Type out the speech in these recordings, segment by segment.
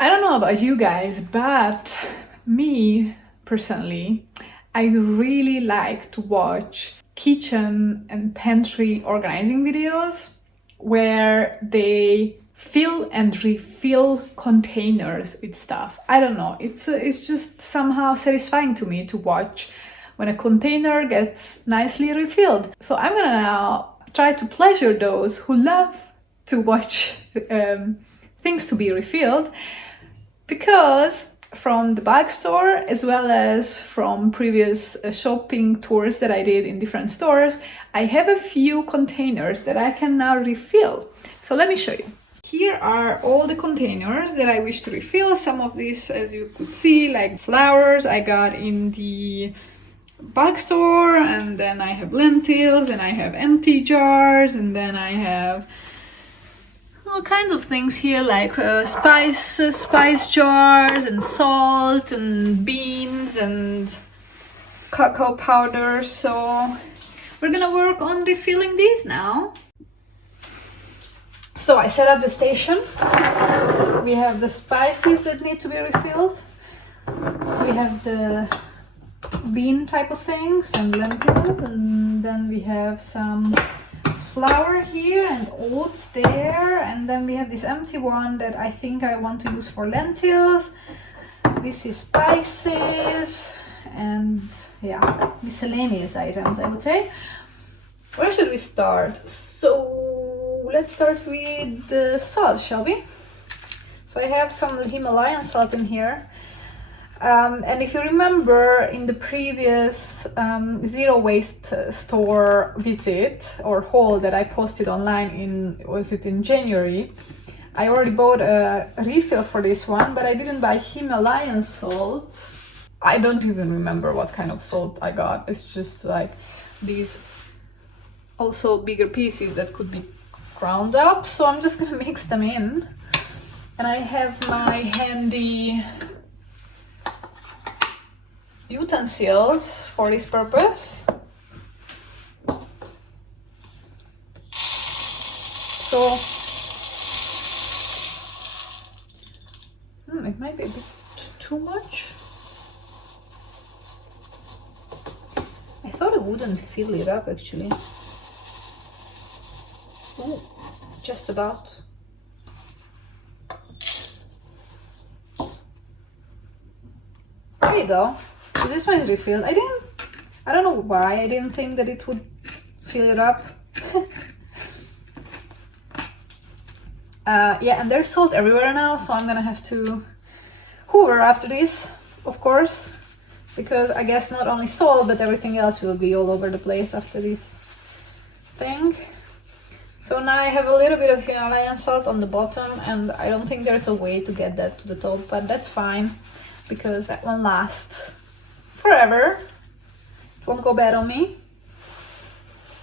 I don't know about you guys, but me personally, I really like to watch kitchen and pantry organizing videos where they fill and refill containers with stuff. I don't know, it's just somehow satisfying to me to watch when a container gets nicely refilled. So I'm gonna now try to pleasure those who love to watch things to be refilled, because from the bike store as well as from previous shopping tours that I did in different stores, I have a few containers that I can now refill. So let me show you. Here are all the containers that I wish to refill. Some of these, as you could see, like flowers I got in the bike store, and then I have lentils, and I have empty jars, and then I have all kinds of things here, like spice jars and salt and beans and cacao powder. So we're gonna work on refilling these now. So I set up the station. We have the spices that need to be refilled. We have the bean type of things and lentils, and then we have some flour here and oats there, and then we have this empty one that I think I want to use for lentils. This is spices and yeah, miscellaneous items, I would say. Where should we start? So let's start with the salt, shall we? So I have some Himalayan salt in here. And if you remember in the previous zero waste store visit or haul that I posted online was it in January, I already bought a refill for this one, but I didn't buy Himalayan salt. I don't even remember what kind of salt I got. It's just like these also bigger pieces that could be ground up. So I'm just gonna mix them in. And I have my handy utensils for this purpose. So it might be a bit too much. I thought it wouldn't fill it up actually. Ooh, just about. There you go. So this one is refilled. I don't know why I didn't think that it would fill it up. Yeah, and there's salt everywhere now, so I'm gonna have to hoover after this, of course, because I guess not only salt, but everything else will be all over the place after this thing. So now I have a little bit of Himalayan salt on the bottom, and I don't think there's a way to get that to the top, but that's fine, because that one lasts forever. It won't go bad on me.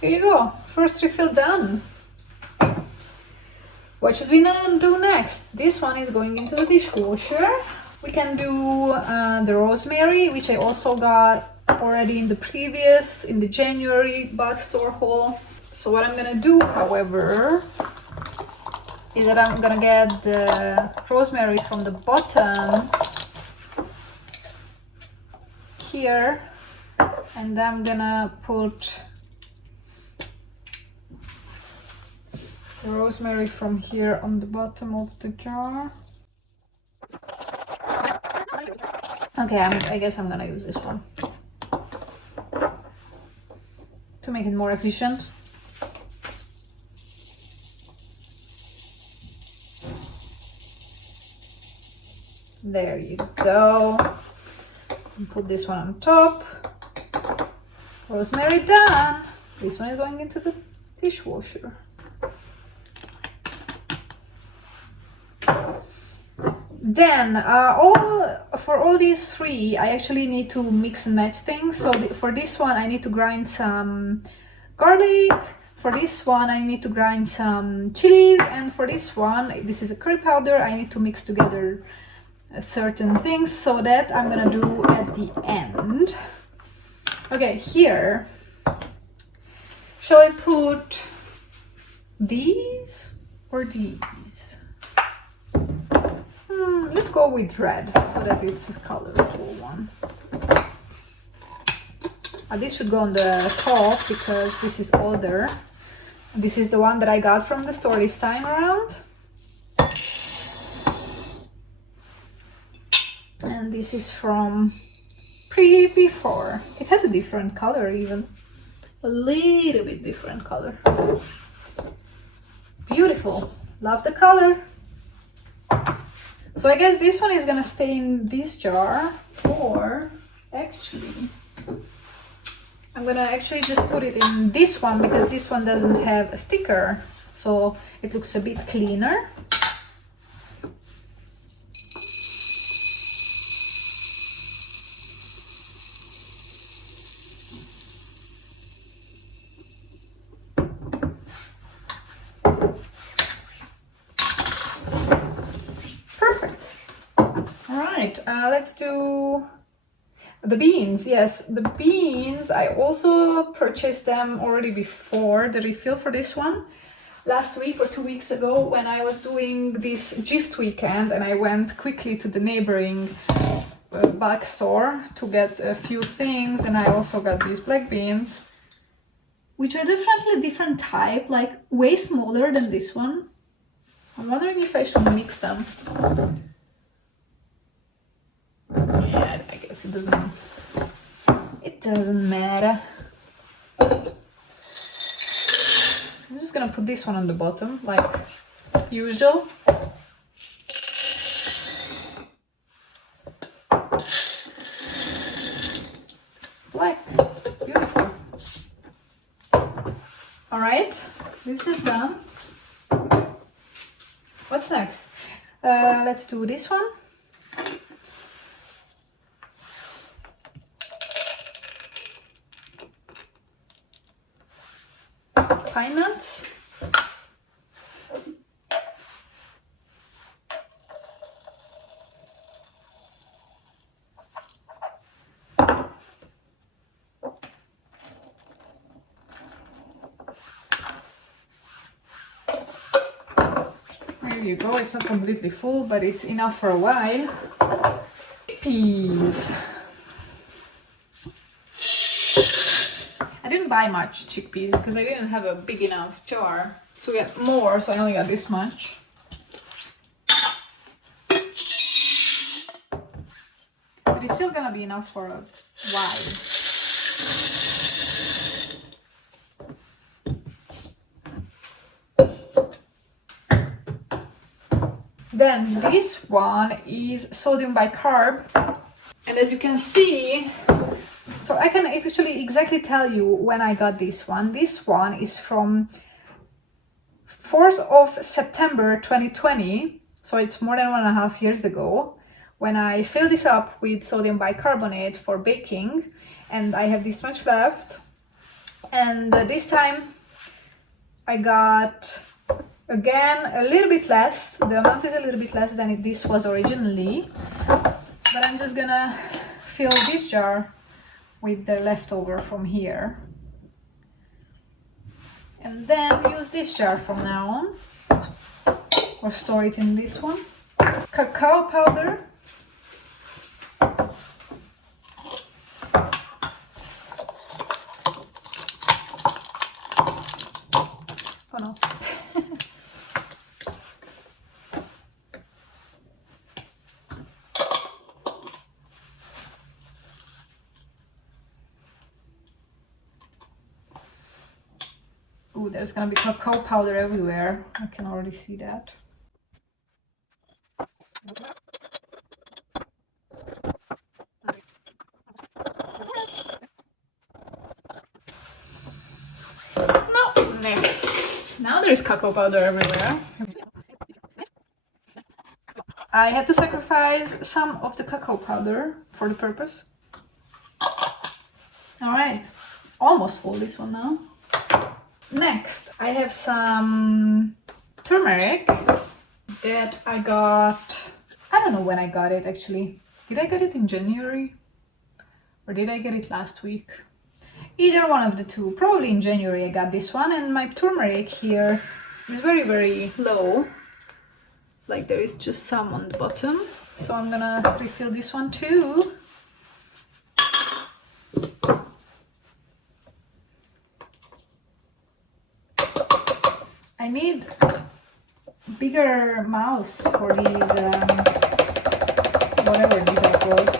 Here you go, first refill done. What should we do next? This one is going into the dishwasher. We can do the rosemary, which I also got already in the January box store haul. So what I'm gonna do, however, is that I'm gonna get the rosemary from the bottom here, and I'm gonna put the rosemary from here on the bottom of the jar. Okay, I guess I'm gonna use this one to make it more efficient. There you go. And put this one on top. Rosemary done. This one is going into the dishwasher. Then for all these three, I actually need to mix and match things. So for this one, I need to grind some garlic. For this one, I need to grind some chilies. And for this one, this is a curry powder. I need to mix together certain things, so that I'm gonna do at the end. Okay, here, shall I put these or these? let's go with red so that it's a colorful one. This should go on the top because this is older. This is the one that I got from the store this time around. And this is from before. It has a different color even. A little bit different color. Beautiful. Love the color. So I guess this one is gonna stay in this jar, or actually I'm gonna actually just put it in this one because this one doesn't have a sticker, so it looks a bit cleaner. Perfect. All right, let's do the beans. Yes, the beans, I also purchased them already before the refill for this one. Last week or 2 weeks ago when I was doing this gist weekend, and I went quickly to the neighboring bulk store to get a few things, and I also got these black beans, which are definitely a different type, like way smaller than this one. I'm wondering if I should mix them. Yeah, I guess it doesn't matter. I'm just gonna put this one on the bottom, like usual. Black, beautiful. All right, this is done. What's next? Let's do this one. Pine nuts. There you go, it's not completely full, but it's enough for a while. Peas. I didn't buy much chickpeas because I didn't have a big enough jar to get more, so I only got this much. But it's still gonna be enough for a while. Then this one is sodium bicarb, and as you can see, so I can actually exactly tell you when I got this one. This one is from 4th of September 2020, so it's more than 1.5 years ago, when I filled this up with sodium bicarbonate for baking, and I have this much left. And this time I got, again, a little bit less. The amount is a little bit less than this was originally, but I'm just gonna fill this jar with the leftover from here, and then use this jar from now on, or store it in this one. Cacao powder. Oh no. Ooh, there's gonna be cacao powder everywhere. I can already see that. No, next. Now there's cacao powder everywhere. I had to sacrifice some of the cacao powder for the purpose. All right, almost full this one now. Next, I have some turmeric that I got, I don't know when I got it actually. Did I get it in January? Or did I get it last week? Either one of the two. Probably in January I got this one, and my turmeric here is very, very low. Like there is just some on the bottom. So I'm gonna refill this one too. I need bigger mouths for these, whatever these are called.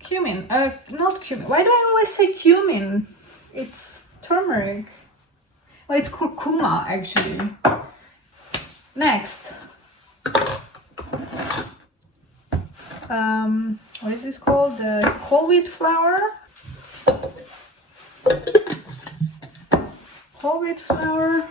Cumin, not cumin. Why do I always say cumin? It's turmeric. Well, it's curcuma actually. Next. What is this called? The whole wheat flour. Whole wheat flour.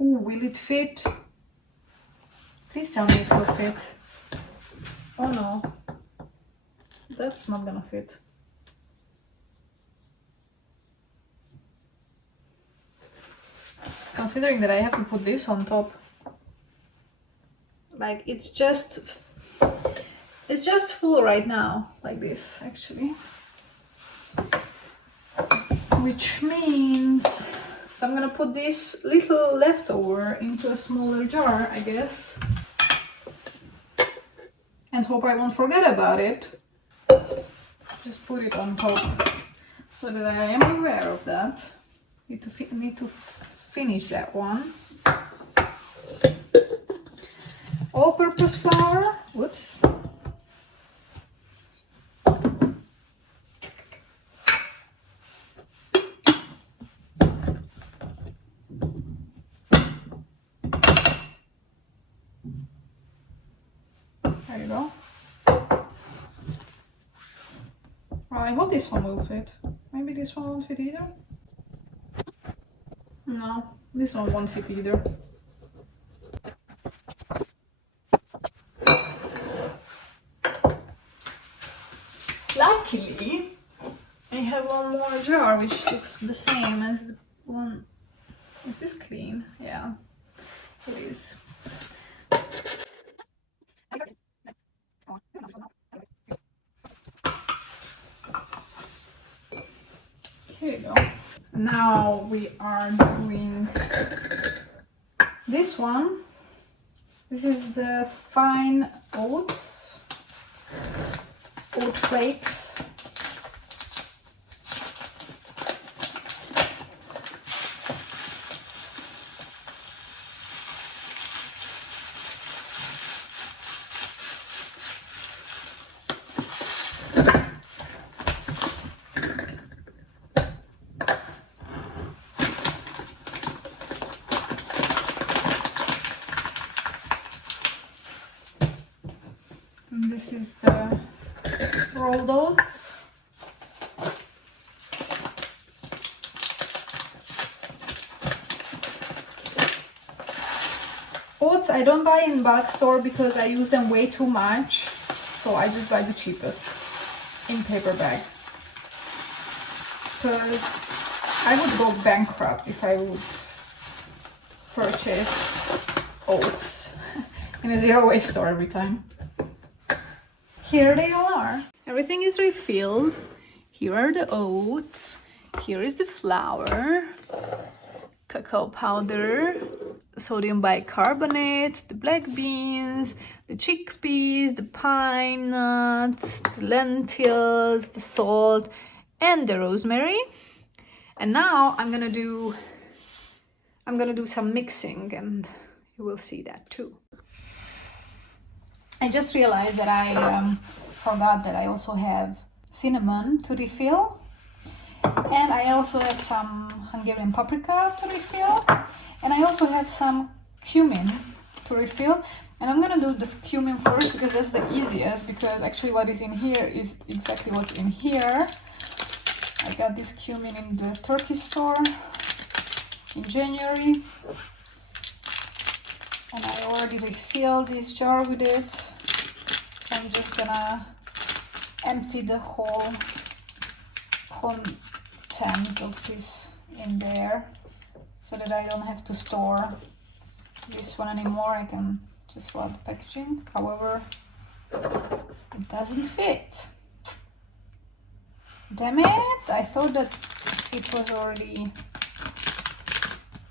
Ooh, will it fit? Please tell me it will fit. Oh no, that's not gonna fit. Considering that I have to put this on top, like it's just full right now, like this actually, which means, so I'm gonna put this little leftover into a smaller jar, I guess, and hope I won't forget about it. Just put it on top so that I am aware of that. Need to finish that one. All-purpose flour. Whoops. There you go. Well, I hope this one will fit. Maybe this one won't fit either. No, this one won't fit either. Luckily, I have one more jar which looks the same as the one. Is this clean? Yeah, it is. Here you go. Now we are doing this one. This is the fine oats, oat flakes. And this is the rolled oats. Oats I don't buy in bulk store because I use them way too much, so I just buy the cheapest in paper bag, because I would go bankrupt if I would purchase oats in a zero waste store every time. Here they all are. Everything is refilled. Here are the oats. Here is the flour, cacao powder, sodium bicarbonate, the black beans, the chickpeas, the pine nuts, the lentils, the salt, and the rosemary. And now I'm gonna do some mixing, and you will see that too. I just realized that I forgot that I also have cinnamon to refill, and I also have some Hungarian paprika to refill, and I also have some cumin to refill. And I'm gonna do the cumin first because that's the easiest, because actually what is in here is exactly what's in here. I got this cumin in the Turkish store in January, and I already refilled this jar with it, so I'm just gonna empty the whole content of this in there. so that I don't have to store this one anymore. I can just roll out the packaging. However, it doesn't fit. Damn it! I thought that it was already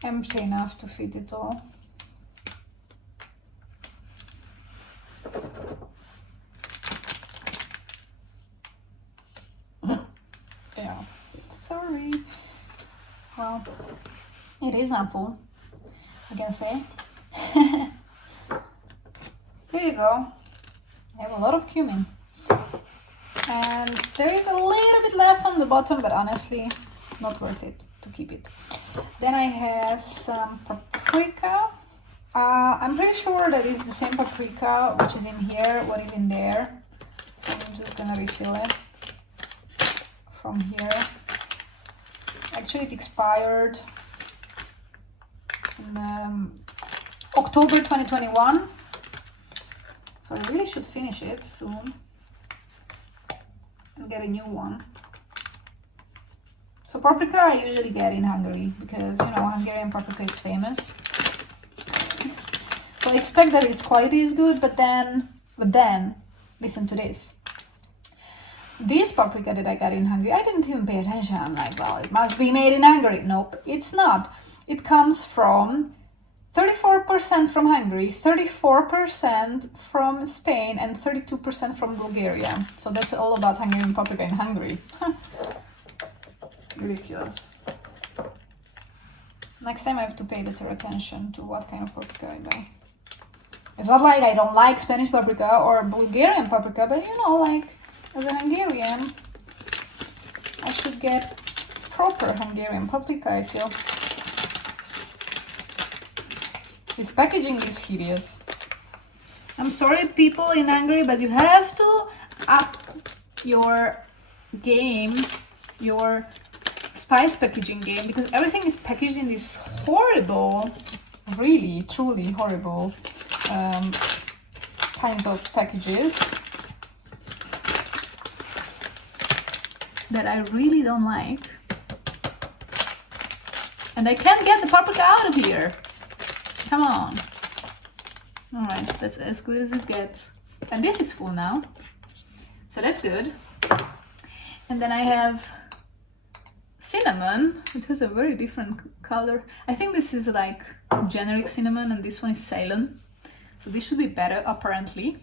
empty enough to fit it all. Yeah, sorry. Well, it is not full, I can say. Here you go. I have a lot of cumin. And there is a little bit left on the bottom, but honestly, not worth it to keep it. Then I have some paprika. I'm pretty sure that it's the same paprika which is in here, what is in there. So I'm just gonna refill it from here. Actually, it expired in October 2021. So I really should finish it soon and get a new one. So paprika I usually get in Hungary because, you know, Hungarian paprika is famous. So I expect that its quality is good, but then, listen to this. This paprika that I got in Hungary, I didn't even pay attention. I'm like, well, it must be made in Hungary. Nope, it's not. It comes from 34% from Hungary, 34% from Spain, and 32% from Bulgaria. So that's all about Hungarian paprika in Hungary. Ridiculous. Next time I have to pay better attention to what kind of paprika I buy. It's not like I don't like Spanish paprika or Bulgarian paprika, but you know, like, as a Hungarian, I should get proper Hungarian paprika, I feel. This packaging is hideous. I'm sorry, people in Hungary, but you have to up your game, your spice packaging game, because everything is packaged in this horrible, really, truly horrible kinds of packages that I really don't like. And I can't get the paprika out of here. Come on. Alright, that's as good as it gets. And this is full now. So that's good. And then I have cinnamon. It has a very different color. I think this is like generic cinnamon and this one is Ceylon. So this should be better, apparently.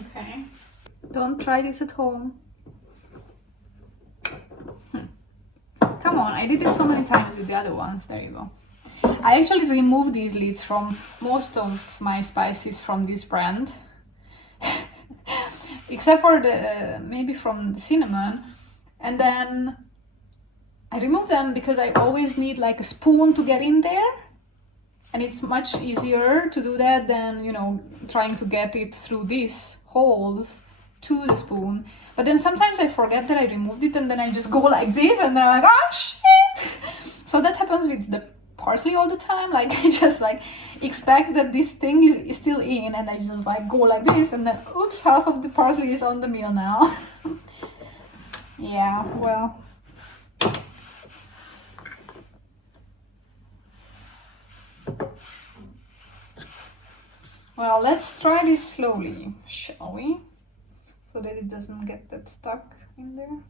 Okay. Don't try this at home. Come on, I did this so many times with the other ones. There you go. I actually removed these lids from most of my spices from this brand. Except for the, maybe from the cinnamon. And then I removed them because I always need like a spoon to get in there. And it's much easier to do that than, you know, trying to get it through these holes to the spoon. But then sometimes I forget that I removed it and then I just go like this and then I'm like, oh shit! So that happens with the parsley all the time. Like I just like expect that this thing is still in and I just like go like this and then oops, half of the parsley is on the meal now. Yeah, well. Well, let's try this slowly, shall we? So that it doesn't get that stuck in there.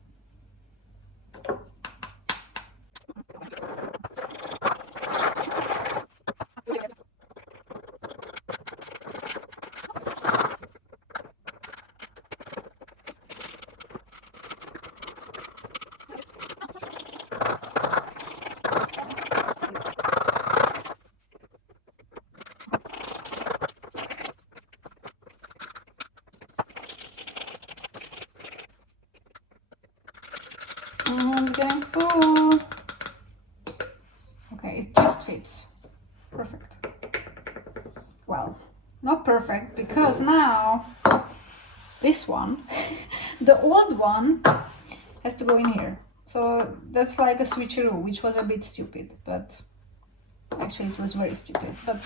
It's getting full. Okay, it just fits. Perfect. Well, not perfect because now this one, the old one, has to go in here. So that's like a switcheroo, which was a bit stupid, but actually it was very stupid. But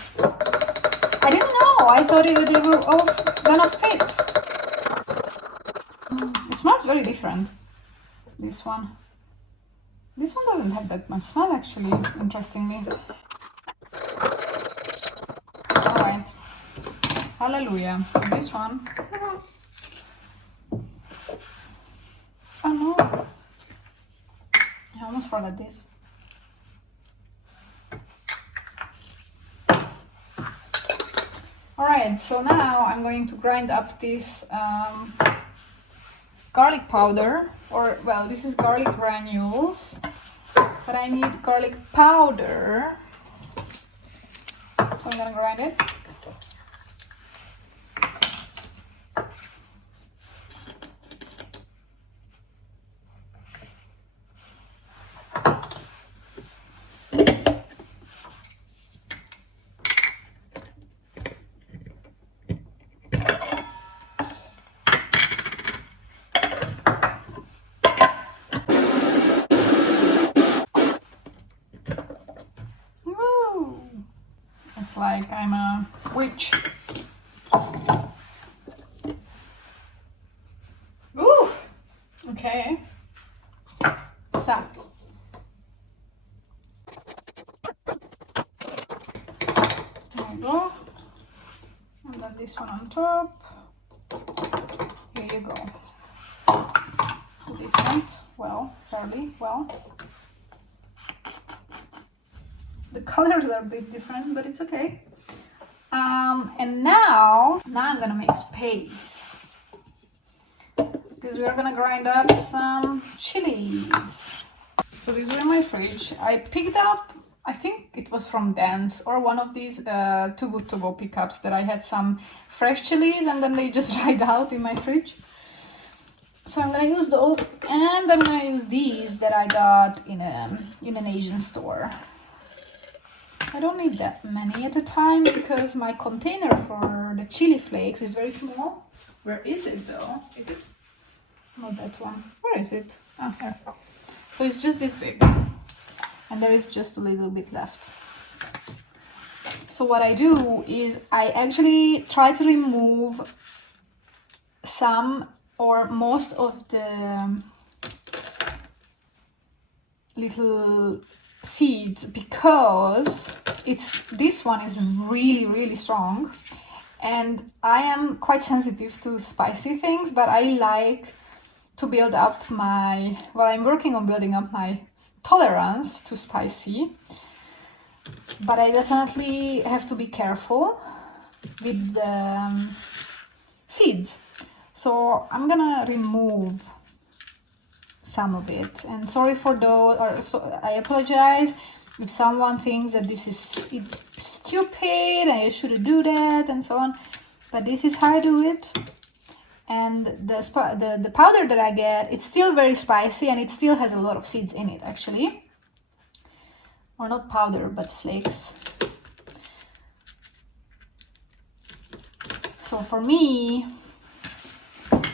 I didn't know. I thought they were all gonna fit. It smells very different, this one. This one doesn't have that much smell actually, interestingly. Alright. Hallelujah. So this one. Oh no. I almost forgot this. Alright, so now I'm going to grind up this garlic powder, or well, this is garlic granules, but I need garlic powder. So I'm gonna grind it. It's like I'm a witch. Ooh, okay. So, there we go. And then this one on top. Here you go. So this went well, fairly well. The colors are a bit different, but it's okay. And now I'm gonna make space because we're gonna grind up some chilies. So these were in my fridge. I picked up, I think it was from Dance or one of these Too Good To Go pickups that I had some fresh chilies and then they just dried out in my fridge. So I'm gonna use those, and I'm gonna use these that I got in an Asian store. I don't need that many at a time because my container for the chili flakes is very small. Where is it though? Is it? Not that one. Where is it? Ah, here. So it's just this big. And there is just a little bit left. So what I do is I actually try to remove some or most of the little seeds because this one is really strong and I am quite sensitive to spicy things, but I like to build up I'm working on building up my tolerance to spicy, but I definitely have to be careful with the seeds. So I'm gonna remove some of it, and sorry for those, or so I apologize if someone thinks that this is stupid and I shouldn't do that and so on, but this is how I do it. And the powder that I get, it's still very spicy and it still has a lot of seeds in it actually, or not powder but flakes. So for me,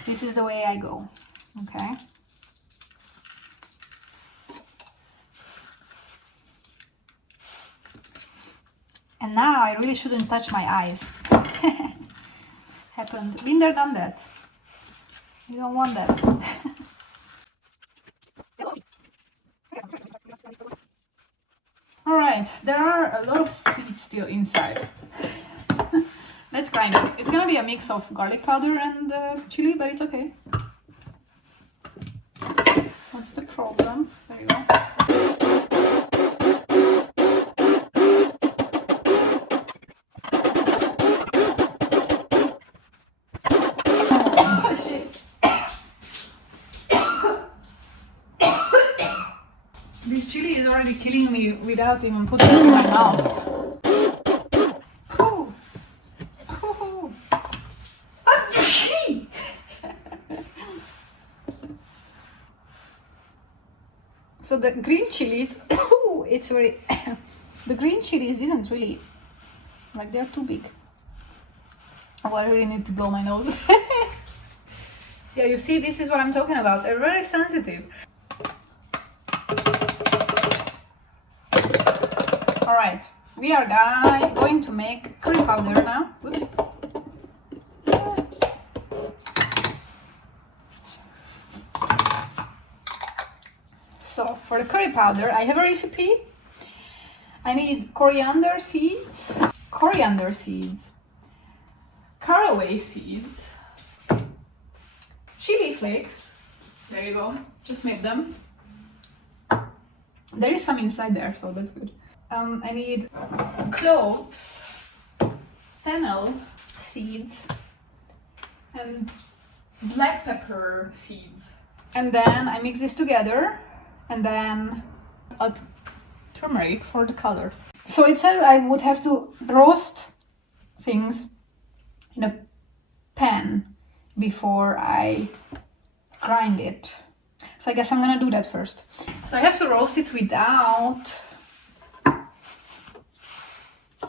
this is the way I go, okay? And now I really shouldn't touch my eyes. Happened. Been there, done that. You don't want that. Alright, there are a lot of seeds still inside. Let's grind it. It's gonna be a mix of garlic powder and chili, but it's okay. What's the problem? There you go. This chili is already killing me without even putting it in my mouth. Ooh. Ooh. So the green chilies, it's very, the green chilies didn't really, like they're too big. Oh, I really need to blow my nose. Yeah, you see, this is what I'm talking about. They're very sensitive. Alright, we are going to make curry powder now. Oops. So for the curry powder, I have a recipe. I need coriander seeds, caraway seeds, chili flakes. There you go, just made them. There is some inside there, so that's good. I need cloves, fennel seeds, and black pepper seeds. And then I mix this together, and then add turmeric for the color. So it says I would have to roast things in a pan before I grind it. So I guess I'm gonna do that first. So I have to roast it without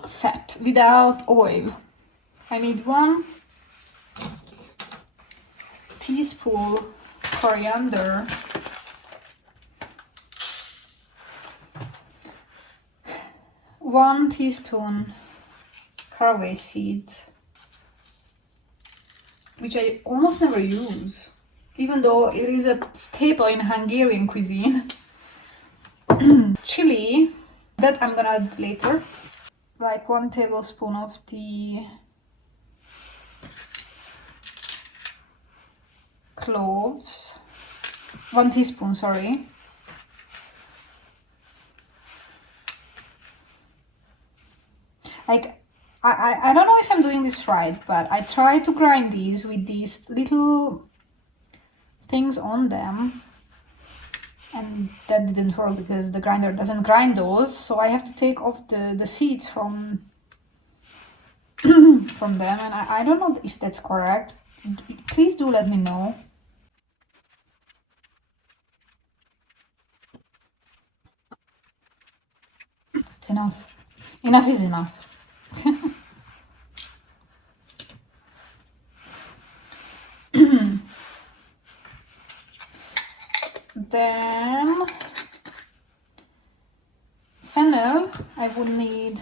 fat, without oil. I need 1 teaspoon coriander, 1 teaspoon caraway seeds, which I almost never use, even though it is a staple in Hungarian cuisine. Chili, that I'm gonna add later. Like 1 tablespoon of the cloves, 1 teaspoon, sorry. Like, I don't know if I'm doing this right, but I try to grind these with these little things on them, and that didn't work because the grinder doesn't grind those, so I have to take off the seeds from from them, and I don't know if that's correct. Please do let me know. It's enough. Enough is enough. Then fennel, I would need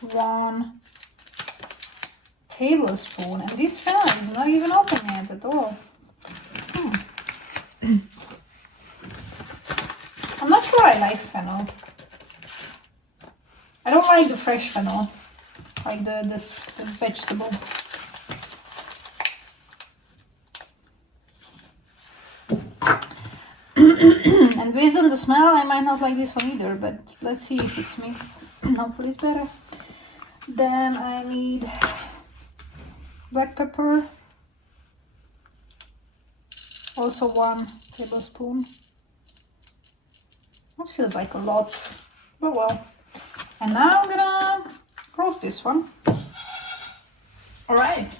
1 tablespoon, and this fennel is not even open yet at all. I'm not sure I like fennel. I don't like the fresh fennel, like the vegetable. And based on the smell, I might not like this one either, but let's see if it's mixed. Hopefully it's better. Then I need black pepper, also 1 tablespoon. That feels like a lot, but well. And now I'm gonna roast this one. All right.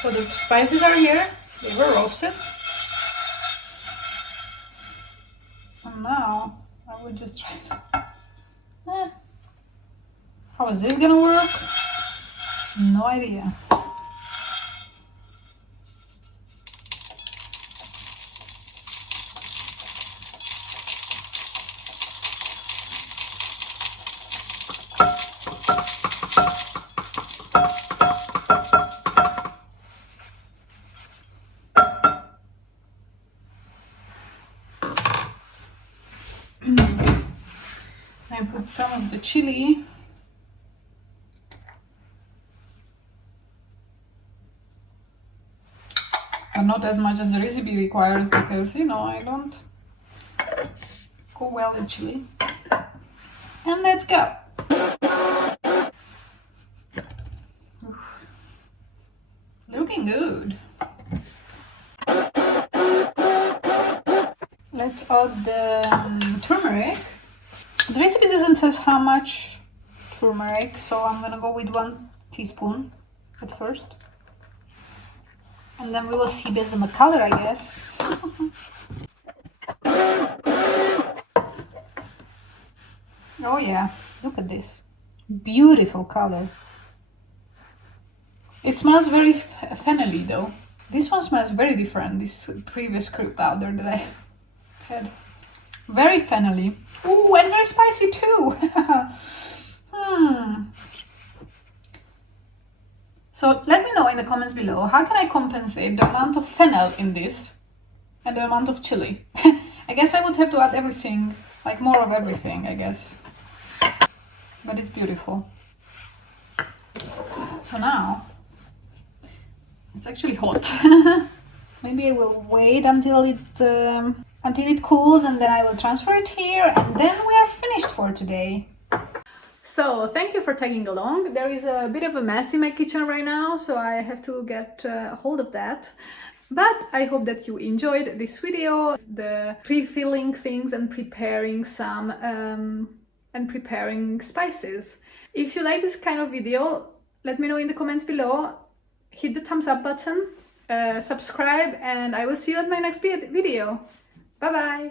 So the spices are here, they were roasted. And now I would just try to... How is this gonna work? No idea. I put some of the chili. But not as much as the recipe requires, because, you know, I don't go well with chili. And let's go. Looking good. Let's add the turmeric. The recipe doesn't say how much turmeric, so I'm gonna go with 1 teaspoon at first. And then we will see based on the color, I guess. Oh yeah, look at this. Beautiful color. It smells very fennelly though. This one smells very different, this previous curry powder that I had. Very fennelly. Ooh, and very spicy too. So let me know in the comments below, how can I compensate the amount of fennel in this and the amount of chili. I guess I would have to add everything, like more of everything, I guess. But it's beautiful. So now, it's actually hot. Maybe I will wait until it cools, and then I will transfer it here, and then we are finished for today. So thank you for tagging along. There is a bit of a mess in my kitchen right now, so I have to get hold of that. But I hope that you enjoyed this video, the pre-filling things and preparing some and preparing spices. If you like this kind of video, let me know in the comments below. Hit the thumbs up button, subscribe, and I will see you at my next video. Bye bye!